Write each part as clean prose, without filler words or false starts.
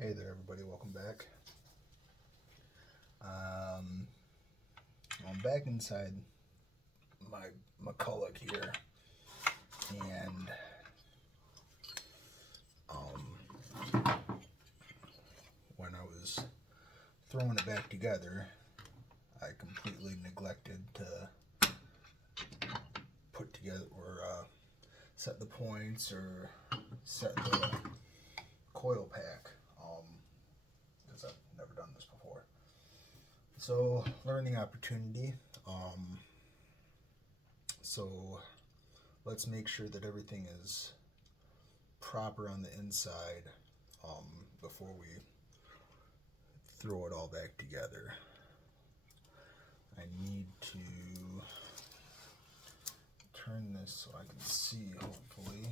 Hey there, everybody. Welcome back. I'm back inside my mcculloch here, and when I was throwing it back together, I completely neglected to put together or set the points or set the coil pack, because I've never done this before. So, learning opportunity. So let's make sure that everything is proper on the inside before we throw it all back together. I need to turn this so I can see, hopefully.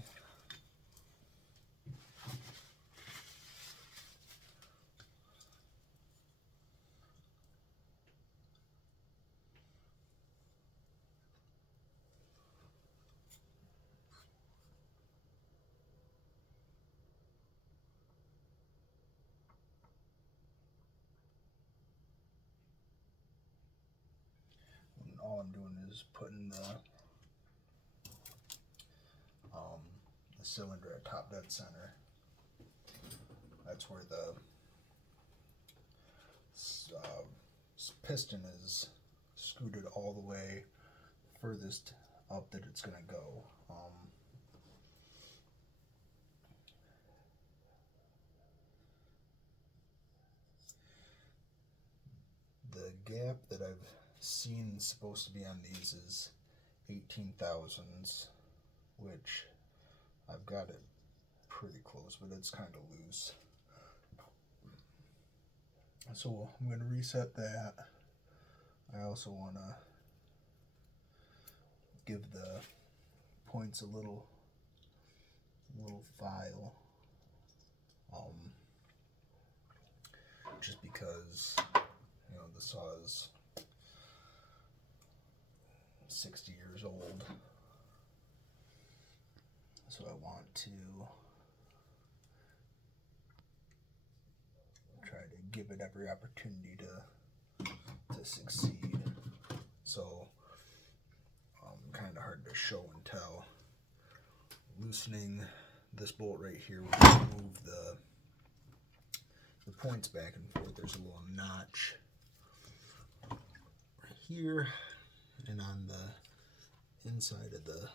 And all I'm doing is putting the cylinder at top dead center. That's where the piston is scooted all the way furthest up that it's going to go. The gap that I've seen supposed to be on these is 18 thousandths, which I've got it pretty close, but it's kind of loose. So I'm going to reset that. I also want to give the points a little file, just because the saw is 60 years old, so I want to try to give it every opportunity to succeed. So kind of hard to show and tell. Loosening this bolt right here will move the points back and forth. There's a little notch right here, and on the inside of the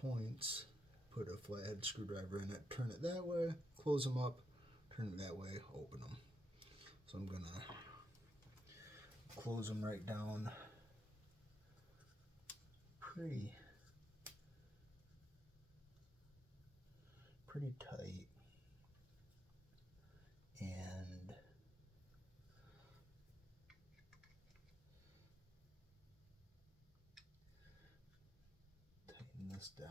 points, put a flathead screwdriver in it, turn it that way, close them up, turn it that way, open them. So I'm gonna close them right down pretty tight, and tighten this down.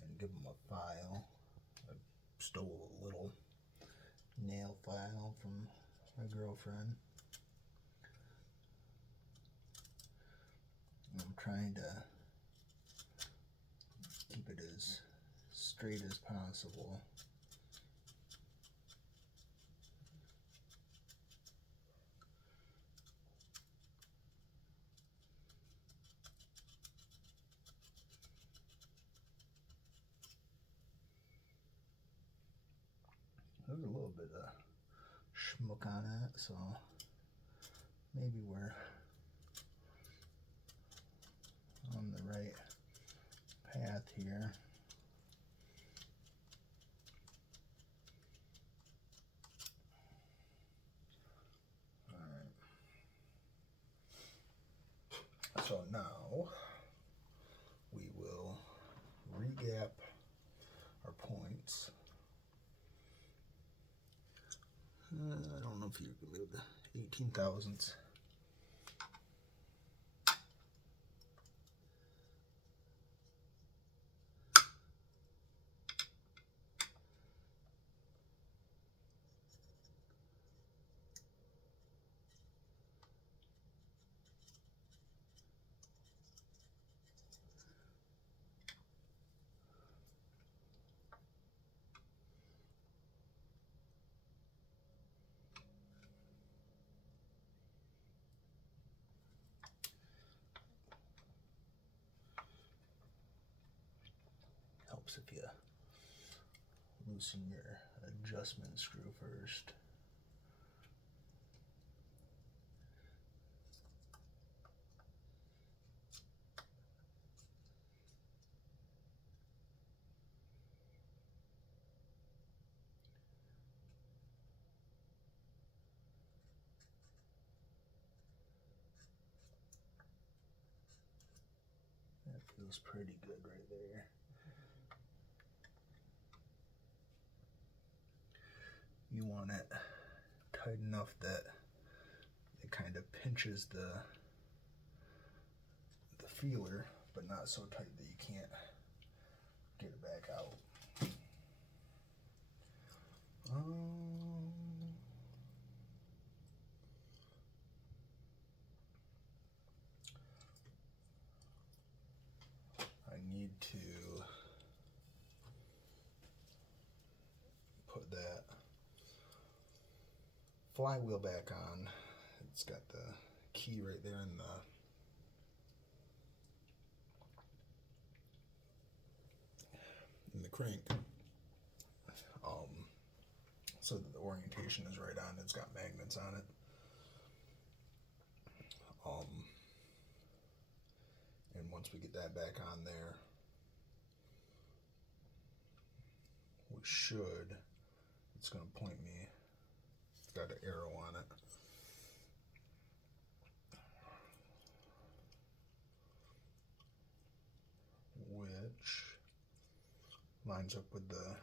And give them a file. I stole a little nail file from my girlfriend. I'm trying to keep it as straight as possible. There's a little bit of schmuck on it, so maybe we're on the right path here. Alright. So now we will re-gap our points. I don't know if you can move the 18 thousandths. helps if you loosen your adjustment screw first. That feels pretty good right there. You want it tight enough that it kind of pinches the feeler, but not so tight that you can't get it back out. I need to put that flywheel back on. It's got the key right there in the crank, so that the orientation is right on. It's got magnets on it. And once we get that back on there, we should, it's going to point me, it's got an arrow on it. Which lines up with the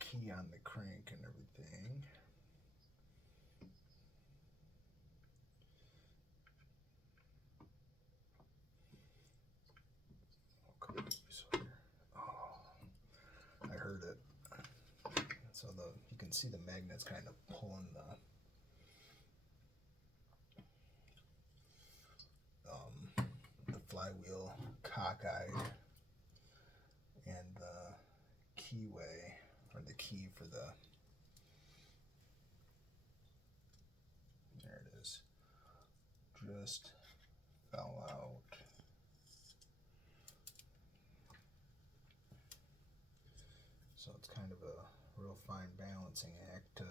key on the crank and everything. Oh, I heard it. So you can see the magnets kind of pulling the flywheel cockeyed, and the keyway, or the key for the, there it is, just fell out. So it's kind of a real fine balancing act to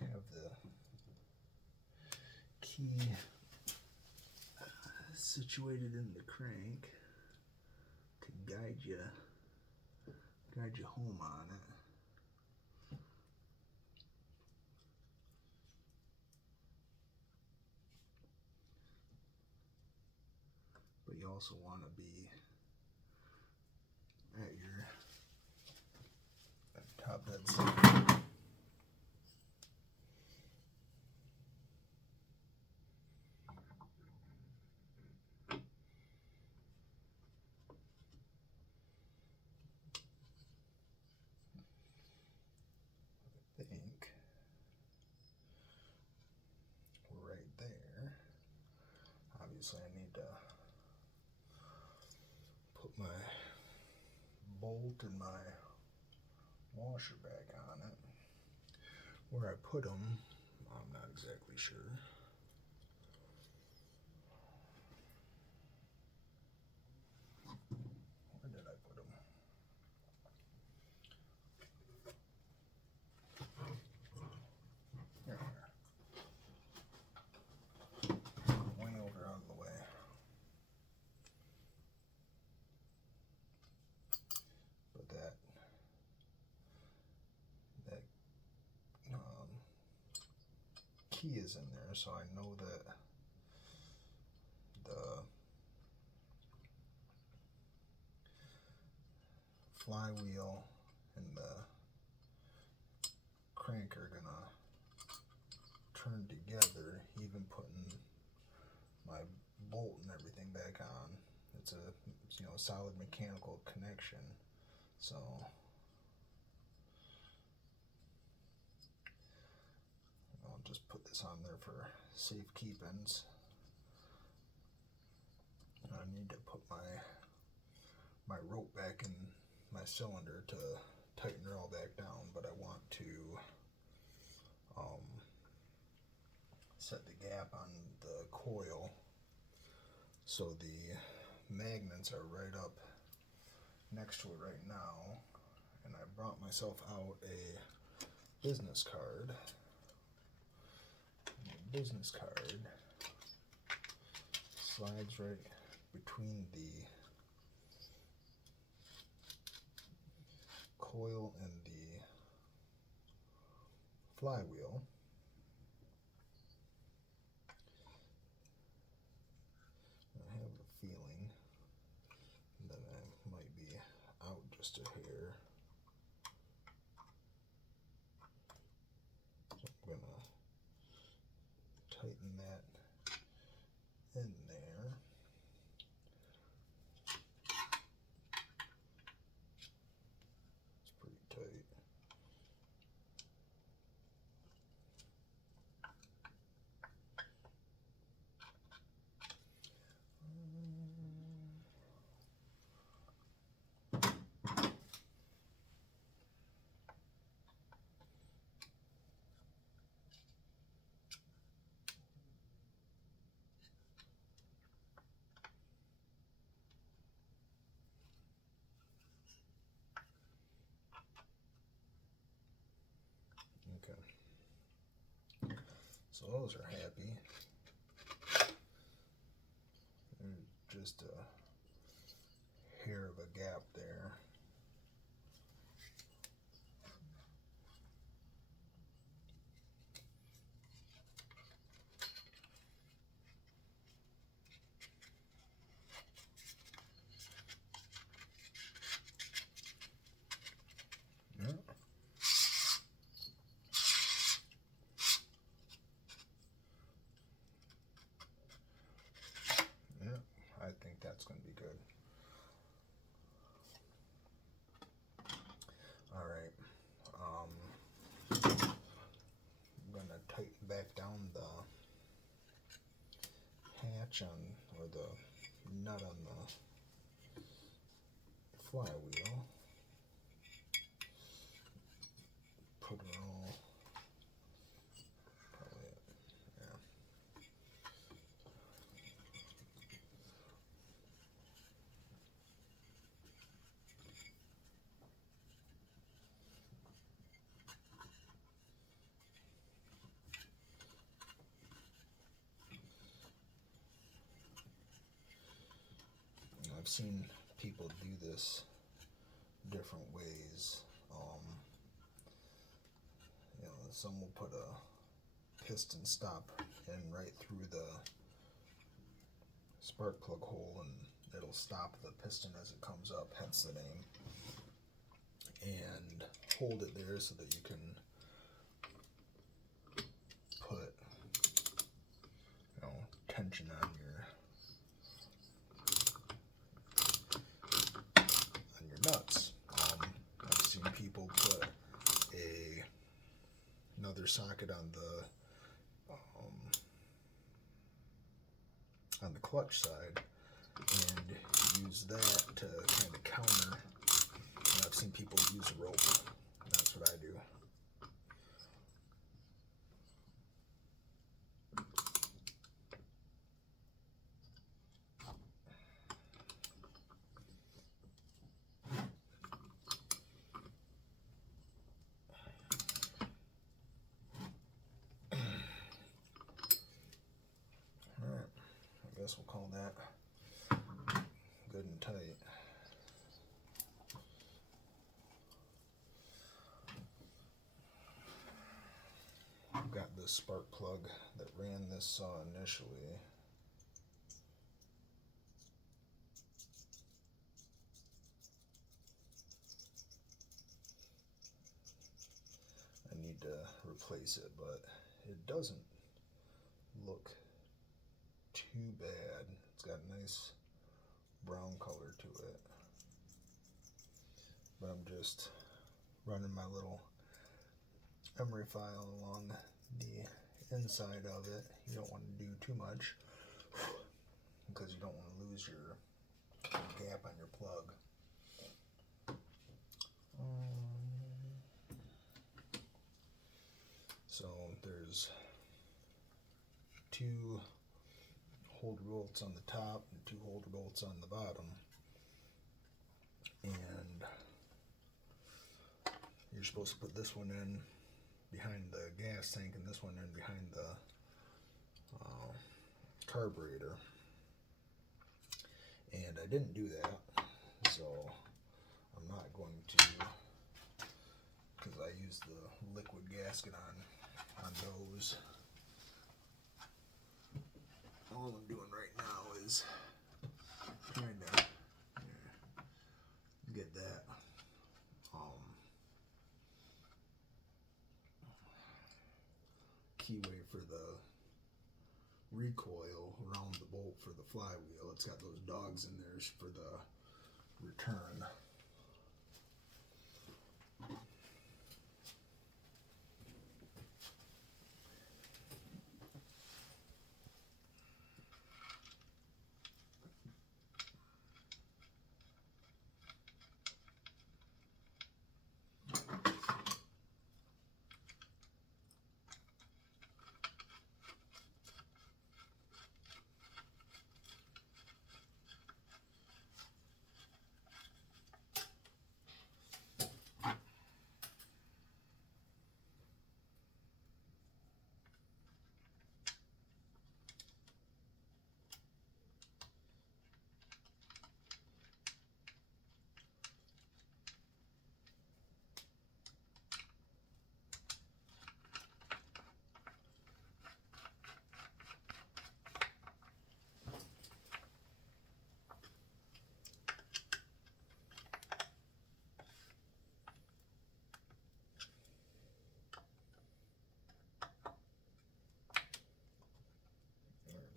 have the key situated in the crank to guide you home on it. But you also want to be at your top dead center. I think right there. Obviously I need to put my bolt and my washer back on it. Where I put them, I'm not exactly sure. Where did I put them? Here they are. Way over out of the way. But that key is in there, so I know that the flywheel and the crank are gonna turn together, even putting my bolt and everything back on. It's a solid mechanical connection, so I'll just put this on there for safekeepings. I need to put my rope back in my cylinder to tighten her all back down, but I want to set the gap on the coil so the magnets are right up next to it right now, and I brought myself out a business card. And the business card slides right between the coil and the flywheel. I have a feeling that I might be out just a hair. So I'm going to tighten that in there. It's pretty tight. Okay. So those are happy. There's just a hair of a gap there. Yeah. Yeah, I think that's going to be good. All right. I'm going to tighten back down the hatch on, or the nut on the flywheel. Put it all, probably, yeah. I've seen people do this different ways. Some will put a piston stop in right through the spark plug hole, and it'll stop the piston as it comes up, hence the name, and hold it there so that you can put tension on your nuts. I've seen people put another socket on the clutch side and use that to kind of counter. And I've seen people use a rope. That's what I do. Alright, I guess we'll call that good and tight. I've got this spark plug that ran this saw initially. I need to replace it, but it doesn't look too bad. It's got a nice brown color to it. But I'm just running my little emery file along the inside of it. You don't want to do too much because you don't want to lose your gap on your plug. So there's two holder bolts on the top and 2 holder bolts on the bottom. And you're supposed to put this one in behind the gas tank and this one in behind the carburetor. And I didn't do that, so I'm not going to, because I used the liquid gasket on those. All I'm doing right now is trying to get that keyway for the recoil around the bolt for the flywheel. It's got those dogs in there for the return.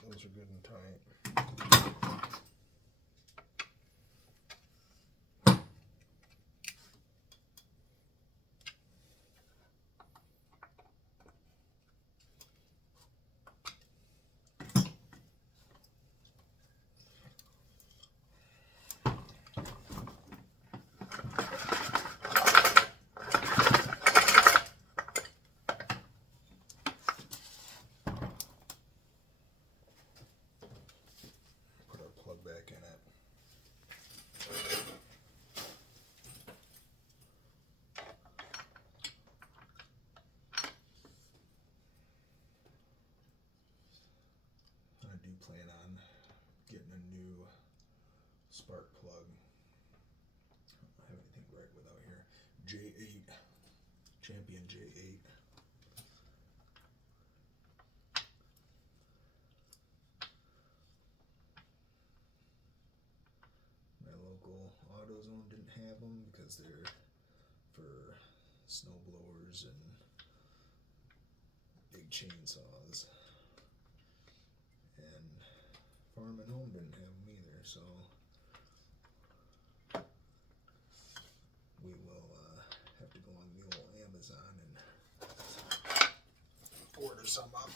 Those are good and tight. Back in it. I do plan on getting a new spark plug. I don't have anything right without here. J8, Champion J8. Local AutoZone didn't have them because they're for snow blowers and big chainsaws, and Farm and Home didn't have them either, so we will have to go on the old Amazon and order some up.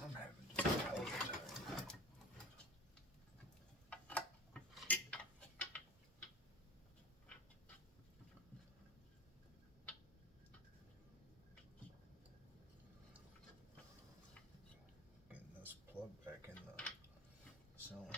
I'm having just a hell of a time. Getting this plug back in the cylinder.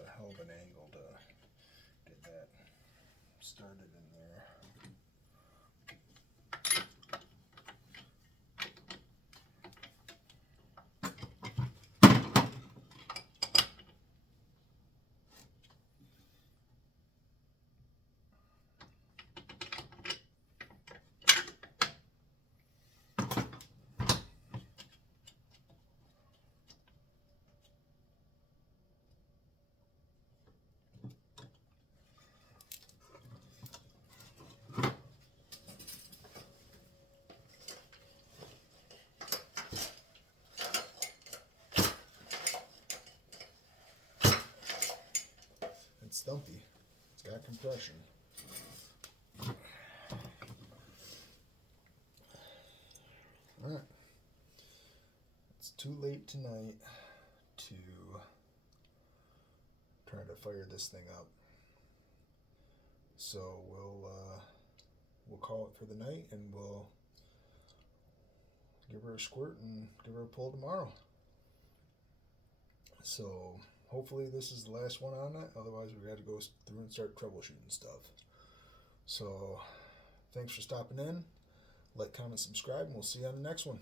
a hell of an angle to get that started in there. It's stumpy. It's got compression. Alright. It's too late tonight to try to fire this thing up. So we'll call it for the night, and we'll give her a squirt and give her a pull tomorrow. So hopefully this is the last one on that. Otherwise, we got to go through and start troubleshooting stuff. So thanks for stopping in. Like, comment, subscribe, and we'll see you on the next one.